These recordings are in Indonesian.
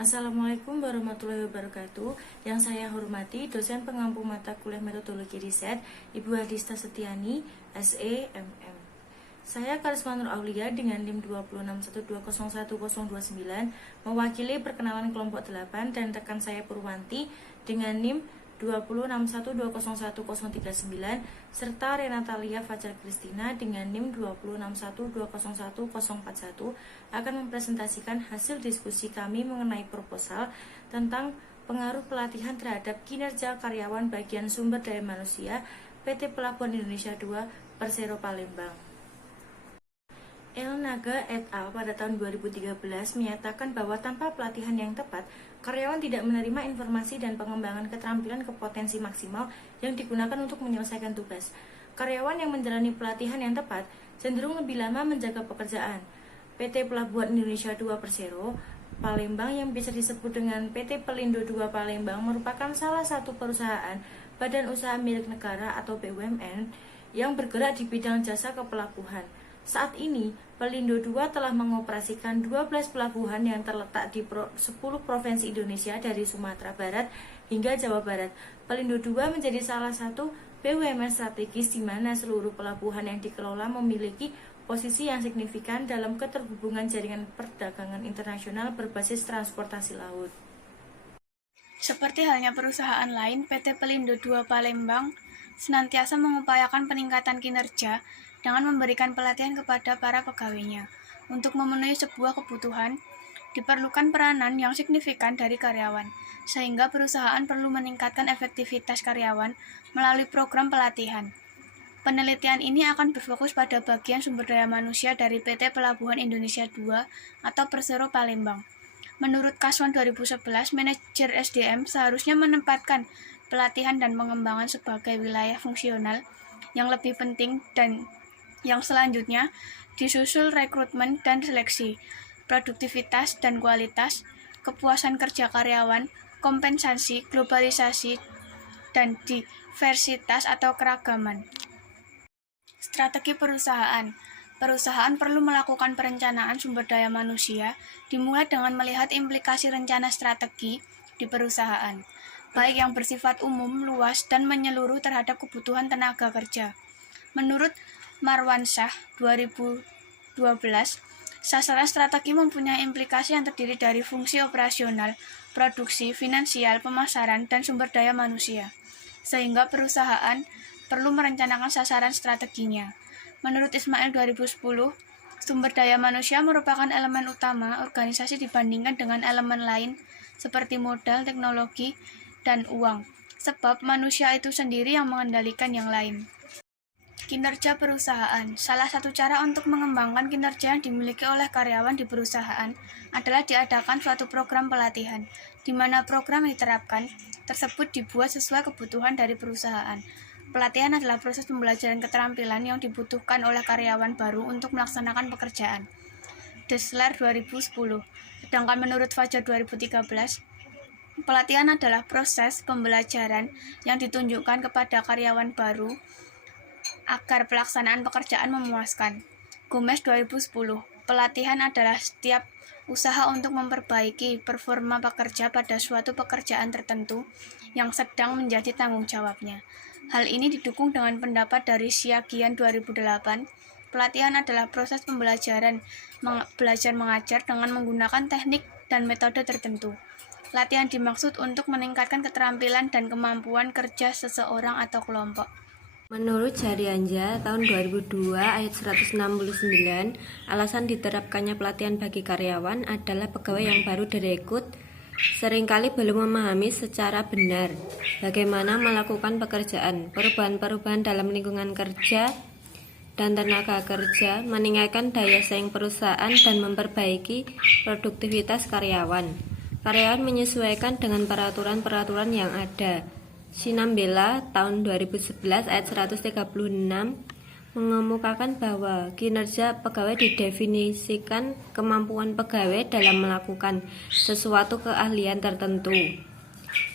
Assalamualaikum warahmatullahi wabarakatuh. Yang saya hormati dosen pengampu mata kuliah metodologi riset Ibu Hadista Setiani, SE, MM. Saya Karisma Nur Aulia dengan NIM 261201029 mewakili perkenalan kelompok 8 dan rekan saya Purwanti dengan NIM 261201039 serta Renatalia Fajar Kristina dengan NIM 261201041 akan mempresentasikan hasil diskusi kami mengenai proposal tentang pengaruh pelatihan terhadap kinerja karyawan bagian sumber daya manusia PT Pelabuhan Indonesia II Persero Palembang. El Naga et al. Pada tahun 2013 menyatakan bahwa tanpa pelatihan yang tepat, karyawan tidak menerima informasi dan pengembangan keterampilan ke potensi maksimal yang digunakan untuk menyelesaikan tugas. Karyawan yang menjalani pelatihan yang tepat cenderung lebih lama menjaga pekerjaan. PT Pelabuhan Indonesia II Persero Palembang yang bisa disebut dengan PT Pelindo II Palembang merupakan salah satu perusahaan badan usaha milik negara atau BUMN yang bergerak di bidang jasa kepelabuhan. Saat ini, Pelindo II telah mengoperasikan 12 pelabuhan yang terletak di 10 provinsi Indonesia dari Sumatera Barat hingga Jawa Barat. Pelindo II menjadi salah satu BUMN strategis di mana seluruh pelabuhan yang dikelola memiliki posisi yang signifikan dalam keterhubungan jaringan perdagangan internasional berbasis transportasi laut. Seperti halnya perusahaan lain, PT Pelindo II Palembang senantiasa mengupayakan peningkatan kinerja dengan memberikan pelatihan kepada para pegawainya. Untuk memenuhi sebuah kebutuhan, diperlukan peranan yang signifikan dari karyawan, sehingga perusahaan perlu meningkatkan efektivitas karyawan melalui program pelatihan. Penelitian ini akan berfokus pada bagian sumber daya manusia dari PT Pelabuhan Indonesia II atau Persero Palembang. Menurut Kaswan 2011, manajer SDM seharusnya menempatkan pelatihan dan pengembangan sebagai wilayah fungsional yang lebih penting dan yang selanjutnya disusul rekrutmen dan seleksi, produktivitas dan kualitas, kepuasan kerja karyawan, kompensasi, globalisasi, dan diversitas atau keragaman. Strategi perusahaan. Perusahaan perlu melakukan perencanaan sumber daya manusia dimulai dengan melihat implikasi rencana strategi di perusahaan, baik yang bersifat umum, luas, dan menyeluruh terhadap kebutuhan tenaga kerja. Menurut Marwansyah 2012, sasaran strategi mempunyai implikasi yang terdiri dari fungsi operasional, produksi, finansial, pemasaran, dan sumber daya manusia, sehingga perusahaan perlu merencanakan sasaran strateginya. Menurut Ismail 2010, sumber daya manusia merupakan elemen utama organisasi dibandingkan dengan elemen lain seperti modal, teknologi, dan uang, sebab manusia itu sendiri yang mengendalikan yang lain. Kinerja perusahaan. Salah satu cara untuk mengembangkan kinerja yang dimiliki oleh karyawan di perusahaan adalah diadakan suatu program pelatihan, di mana program yang diterapkan tersebut dibuat sesuai kebutuhan dari perusahaan. Pelatihan adalah proses pembelajaran keterampilan yang dibutuhkan oleh karyawan baru untuk melaksanakan pekerjaan. Dessler 2010. Sedangkan menurut Fajar 2013, pelatihan adalah proses pembelajaran yang ditunjukkan kepada karyawan baru agar pelaksanaan pekerjaan memuaskan. Gomez 2010. Pelatihan adalah setiap usaha untuk memperbaiki performa pekerja pada suatu pekerjaan tertentu yang sedang menjadi tanggung jawabnya. Hal ini didukung dengan pendapat dari Siagian 2008. Pelatihan adalah proses pembelajaran belajar mengajar dengan menggunakan teknik dan metode tertentu. Latihan dimaksud untuk meningkatkan keterampilan dan kemampuan kerja seseorang atau kelompok. Menurut Jarianja tahun 2002 ayat 169, alasan diterapkannya pelatihan bagi karyawan adalah pegawai yang baru direkrut seringkali belum memahami secara benar bagaimana melakukan pekerjaan, perubahan-perubahan dalam lingkungan kerja dan tenaga kerja, meningkatkan daya saing perusahaan dan memperbaiki produktivitas karyawan. Karyawan menyesuaikan dengan peraturan-peraturan yang ada. Sinambela tahun 2011 ayat 136 mengemukakan bahwa kinerja pegawai didefinisikan kemampuan pegawai dalam melakukan sesuatu keahlian tertentu.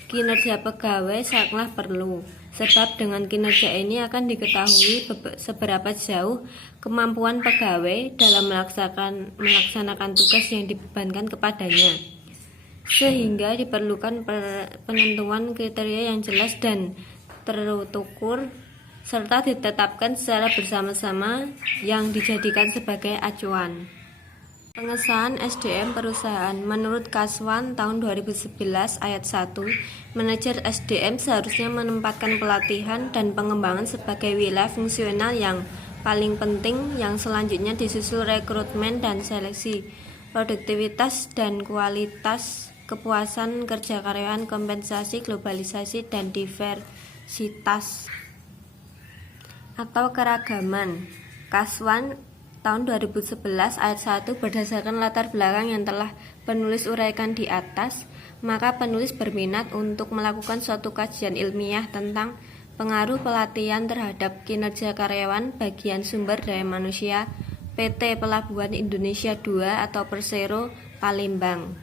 Kinerja pegawai sangatlah perlu, sebab dengan kinerja ini akan diketahui seberapa jauh kemampuan pegawai dalam melaksanakan tugas yang dibebankan kepadanya. sehingga diperlukan penentuan kriteria yang jelas dan terukur serta ditetapkan secara bersama-sama yang dijadikan sebagai acuan. Pengesahan SDM perusahaan. Menurut Kaswan tahun 2011 ayat 1, manajer SDM seharusnya menempatkan pelatihan dan pengembangan sebagai wilayah fungsional yang paling penting, yang selanjutnya disusul rekrutmen dan seleksi, produktivitas dan kualitas, kepuasan kerja karyawan, kompensasi, globalisasi, dan diversitas atau keragaman. Kaswan tahun 2011 ayat 1 berdasarkan latar belakang yang telah penulis uraikan di atas, maka penulis berminat untuk melakukan suatu kajian ilmiah tentang pengaruh pelatihan terhadap kinerja karyawan bagian sumber daya manusia PT Pelabuhan Indonesia II atau Persero Palembang.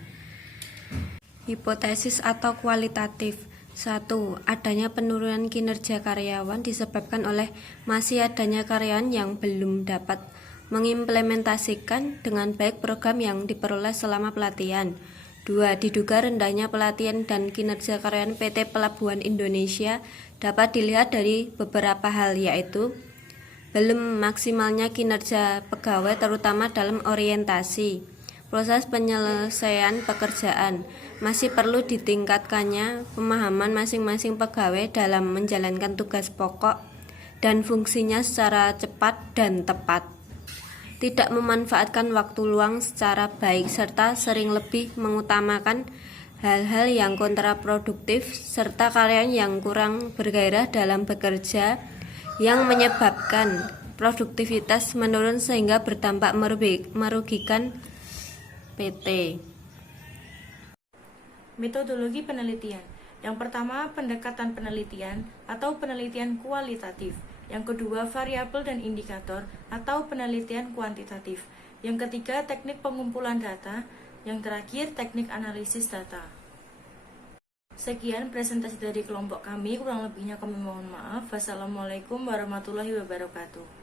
Hipotesis atau kualitatif. 1. Adanya penurunan kinerja karyawan disebabkan oleh masih adanya karyawan yang belum dapat mengimplementasikan dengan baik program yang diperoleh selama pelatihan. 2. Diduga rendahnya pelatihan dan kinerja karyawan PT Pelabuhan Indonesia dapat dilihat dari beberapa hal, yaitu belum maksimalnya kinerja pegawai terutama dalam orientasi, proses penyelesaian pekerjaan, masih perlu ditingkatkannya pemahaman masing-masing pegawai dalam menjalankan tugas pokok dan fungsinya secara cepat dan tepat, tidak memanfaatkan waktu luang secara baik, serta sering lebih mengutamakan hal-hal yang kontraproduktif, serta karyawan yang kurang bergairah dalam bekerja yang menyebabkan produktivitas menurun sehingga berdampak merugikan PT. Metodologi penelitian. Yang pertama, pendekatan penelitian atau penelitian kualitatif. Yang kedua, variabel dan indikator atau penelitian kuantitatif. Yang ketiga, teknik pengumpulan data. Yang terakhir, teknik analisis data. Sekian presentasi dari kelompok kami, kurang lebihnya kami mohon maaf. Wassalamualaikum warahmatullahi wabarakatuh.